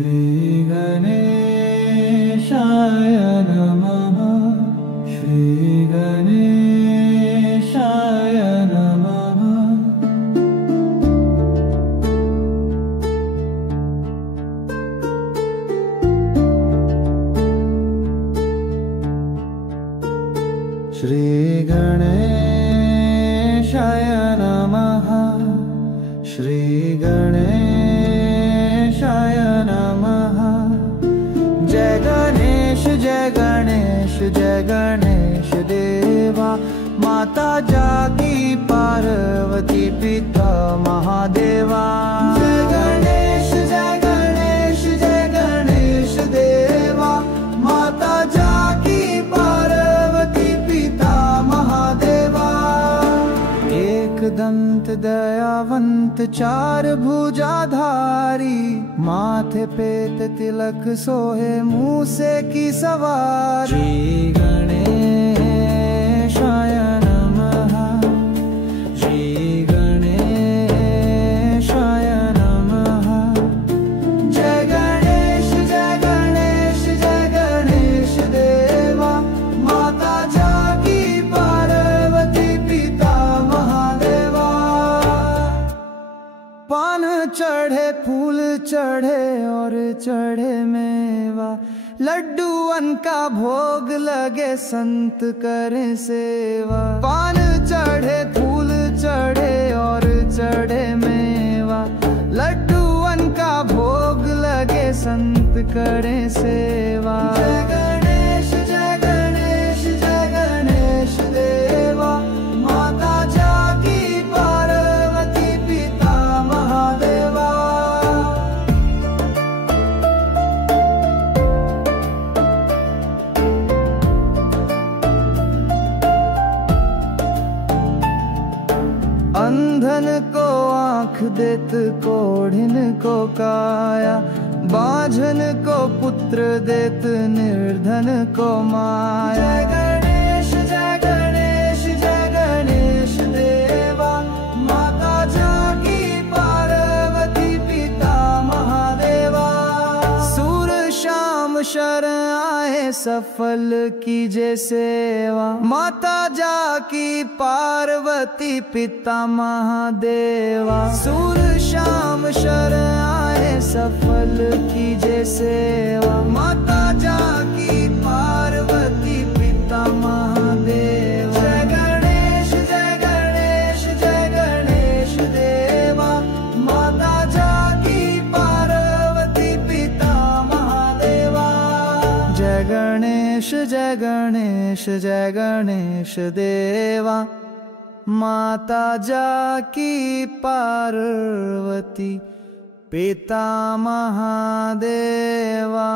श्री गणेशाय नमः। श्री गणेशाय नमः। श्री गणेशाय नमः। श्री गणेशाय नमः। जय गणेश जय गणेश जय गणेश देवा। माता जागी पार्वती पिता महादेवा। जय गणेश जय गणेश जय गणेश देवा। माता जागी पार्वती पिता महादेवा। एक दंत दयावंत चार भुजाधारी। माथे पेत तिलक सोहे मूसे की सवारी। श्री गणेशाय नमः। श्री गणेशाय नमः। जय गणेश जय गणेश जय गणेश देवा। माता जागी पार्वती पिता महादेवा। पान चढ़े फूल चढ़े और चढ़े मेवा। लड्डूअन का भोग लगे संत करें सेवा। पान चढ़े फूल चढ़े और चढ़े मेवा। लड्डूअन का भोग लगे संत करें सेवा। जय गणेश जय गणेश जय गणेश देवा। माता जागी पार्वती पिता महादेवा। अंधन को आँख देत कोढ़िन को काया। बाझन को पुत्र देत निर्धन को माया। जय गणेश जय गणेश जय गणेश देवा। माता जागी पार्वती पिता महादेवा। सूर शाम शरण आए सफल कीजे सेवा। माता जाकी पार्वती पिता महादेवा। सूर शाम शरण आए सफल कीजे सेवा। माता जाकी पार्वती पिता महादेवा। जय गणेश जय गणेश जय गणेश देवा। माता जाकी पार्वती पिता महादेवा। जय गणेश जय गणेश जय गणेश देवा। माता जाकी पार्वती पिता महादेवा।